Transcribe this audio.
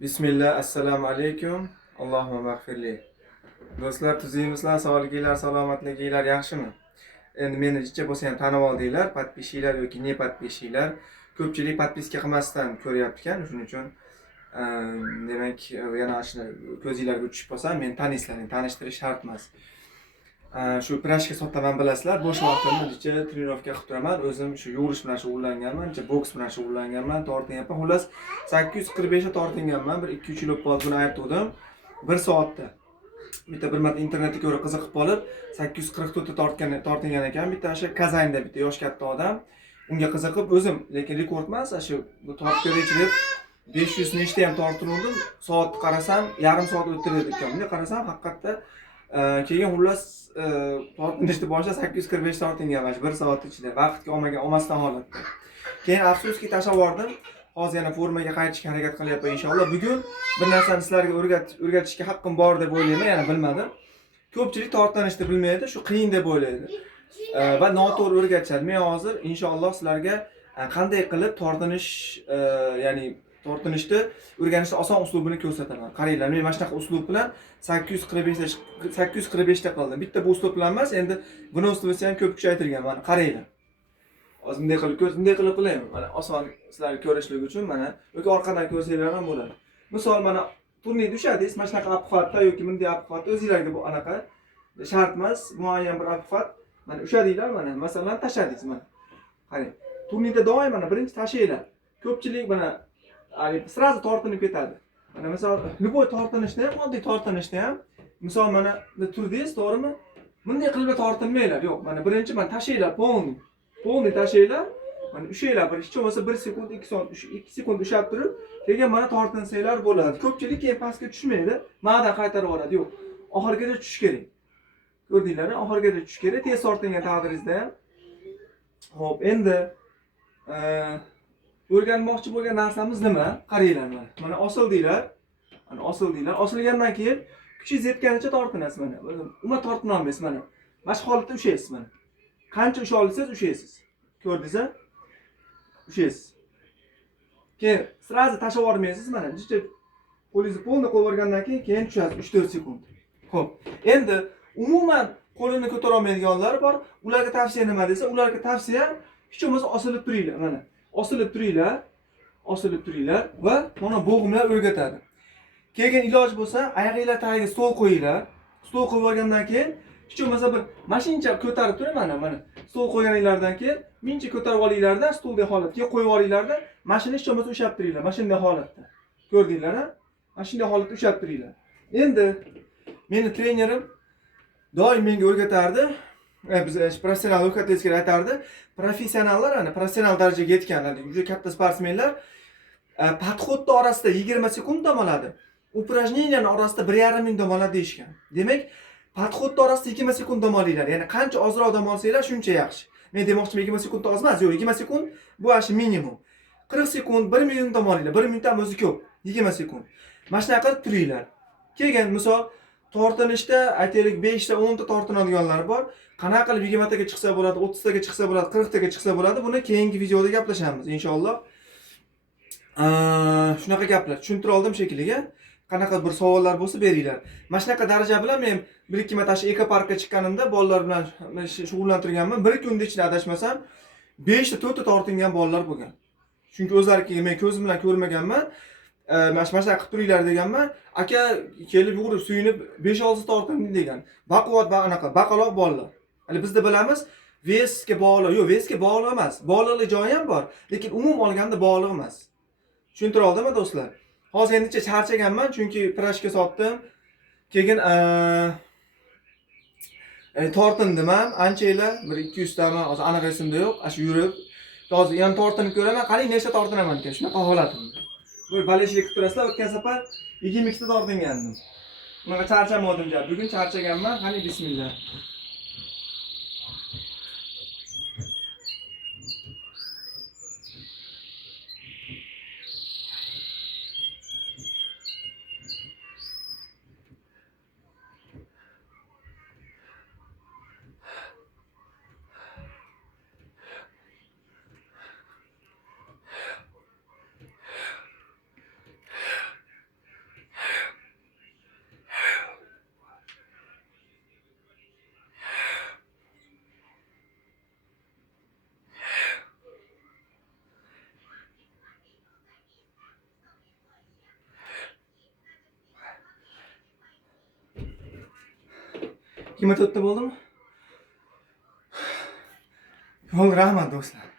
Bismillah, assalomu alaykum. Allohumma mag'firli. Do'stlar, tuziymizlar, sog'liginglar, salomatliginglar yaxshimi? Endi meni jicha bo'lsa ham tanib oldinglar, podpishinglar yoki ne podpishinglar. Ko'pchilik podpiska qilmasdan ko'ryapti ekan, shuning uchun demak, yana shuni ko'zinglarga tushib qolsa, meni taniysizlar, tanishtirish shart emas. Shu pirashka sotaman bilasizlar, bo'sh vaqtimda jicha trenirovka qilib turaman. O'zim shu yugurish bilan shug'ullanganman, jicha boks bilan shug'ullanganman, tortinyapman. Xullas 845 ta tortinganman. Bir 2-3 yil bo'lib buni aytdim. 1 soatda. Bir marta internetga ko'ra qiziqib qolib, 844 ta tortingan ekan. Bitta o'sha Kazaynda bitta yosh katta odam. Unga qiziqib o'zim, lekin rekord emas, shu bu tortga deb 500 nechta ham tortirdim. Soat qarasam, yarim soat o'tirdi ekan. Bunga qarasam, haqiqatda keyin xullas tortinishni boshlab 845 tortingan 1 soat ichida. Vaqtga olmasdan holatda. Keyin afsuski tashlab yubordim. Hozir yana formaga qaytishga harakat qilyapman inshaalloh. Bugun bir narsani sizlarga o'rgatishga haqqim bor deb o'ylayman, yana bilmadim. Ko'pchilik tortinishni bilmaydi, shu qiyin deb o'ylaydi. Va noto'g'ri o'rgatishadi. Men hozir inshaalloh sizlarga qanday qilib tortinish, ya'ni tortinishni o'rganishni oson uslubini ko'rsataman. Qaranglar, men mana shunaqa uslub bilan 845 ta qildim. Bitta bu uslub bilan emas, endi buni uslubisi ham ko'p kuchaytirilgan. Mana qaranglar. Hozir bunday qilib qilaymi? Mana oson sizlarga ko'rishlik uchun mana yoki orqadan ko'rsanglar ham bo'ladi. Misol mana turnirda ushadingiz, mana shunaqa apxatda yoki bunday apxatda o'zingizlarga bu anaqa shart emas, muayyan bir apxat mana ushadinglar, mana masalan tashladingiz mana. Qarang, turnirda doim mana birinchi tashlaylar. Ko'pchilik mana sirazi tortinib ketadi. Mana misol любой tortinishni ham, oddiy tortinishni ham misol mana turdingiz, to'g'rimi? Bunday qilib tortinmanglar. Yo'q, mana birinchi mana tashlaylar, polni tashlaylar. Mana ushaylar, bir hech bo'lmasa 1 sekund, 2 sekund ushab turib, keyin mana tortinsanglar bo'ladi. Ko'pchilik keyin pastga tushmaydi, ma'dan qaytarib yuboradi. Yo'q, oxirigacha tushish kerak. Ko'rdinglarmi? Oxirigacha tushish kerak. Tez tortingan taqdiringizda ham. Xo'p, endi o'rganmoqchi bo'lgan narsamiz nima? Qaranglar mana. Mana osildinglar. Mana osildinglar. Osilgandan keyin kuchingiz yetganicha tortinasiz mana. Umuman tortina olmaysiz mana. Mana shu holatda ushaysiz mana. Qancha usha olsangiz ushaysiz. Ko'rdingizmi? Ushaysiz. Keyin sirazi tashlab yubormaysiz mana. Jicha qo'lingizni polni qo'yib yuborgandan keyin tushasiz 3-4 sekund. Xo'p. Endi umuman qo'lini ko'tara olmaydiganlar bor. Ularga tavsiya nima desa, ularga tavsiya hech bo'lmasa osilib turinglar mana. Osilib turinglar va mana bo'g'imlar o'rgatadi. Keyin iloj bo'lsa, oyog'inglar tagiga stol qo'yinglar. Stol qo'yib olgandan keyin hech bo'lmasa bir mashincha ko'tarib turing mana. Stol qo'yganinglardan keyin mincha ko'tarib olinglarda, stoldagi holatga qo'yib olinglarda, mashina hech bo'lmasa ushab turinglar, mashinadagi holatda. Ko'rdinglar-a? Mashinadagi holatda ushab turinglar. Endi meni trenerim doim menga o'rgatardi. Biz professional o'rgatishga aytardi. Professionallar, ana professional darajaga yetganlar, juda katta sportsmenlar podxodda orasida 20 sekund dam oladi. Упражнениyaning orasida 1,5 ming dam oladi deyishgan. Demak, podxodda orasida 20 sekund dam olinglar. Ya'ni qancha ozroq dam olsanglar, shuncha yaxshi. Men demoqchiman 20 sekund oz emas, yo'q, 20 sekund bu ashi minimum. 40 sekund, 1 minut dam olinglar. 1 minutdan o'zi ko'p. 20 sekund. Mana shunaqa qilib turinglar. Keyin misol tortinishda aytaylik 5 ta 10 ta tortinadiganlar bor. Qanaqa qilib 20 taga chiqsa bo'ladi, 30 taga chiqsa bo'ladi, 40 taga chiqsa bo'ladi. Buni keyingi videoda gaplashamiz inshaalloh. Shunaqa gaplar tushuntira oldim shekilliga. Qanaqa bir savollar bo'lsa beringlar. Mana shunaqa daraja bilan men 1-2 marta shu ekoparkka chiqqanimda bolalar bilan shug'ullantirganman. Bir kunda ichida adashmasam 5 ta 4 ta tortingan bolalar bo'lgan. Chunki o'zlariga men ko'zim bilan ko'rmaganman. Mana shunaqa qilib turinglar deganman. Aka kelib yugurib suyunib 5-6 tortindim degan. Baquvvat va anaqa baqaloq bolalar. Hali bizda bilamiz, vesga bog'liq, yo'q, vesga bog'liq emas. Bog'liqlik joyi ham bor, lekin umum olganda bog'liq emas. Tushuntira oldimmi do'stlar? Hozir endicha charchaganman, chunki pirashka sotdim. Keyin tortindim ham anchaylar, bir 200 tami, hozir aniq esimda yo'q. Shu yurib, hozir ham tortinib ko'raman, qarang nechta tortinaman ekan, shunaqa holatimda. Bu baleshlik qilib turasizlar, o'tgan safar 22 ta tortingandim. Bunaqa charchamadim, bugun charchaganman. Qani bismillah. 24 ta bo'ldimi? Bo'ldi, rahmat do'stlar.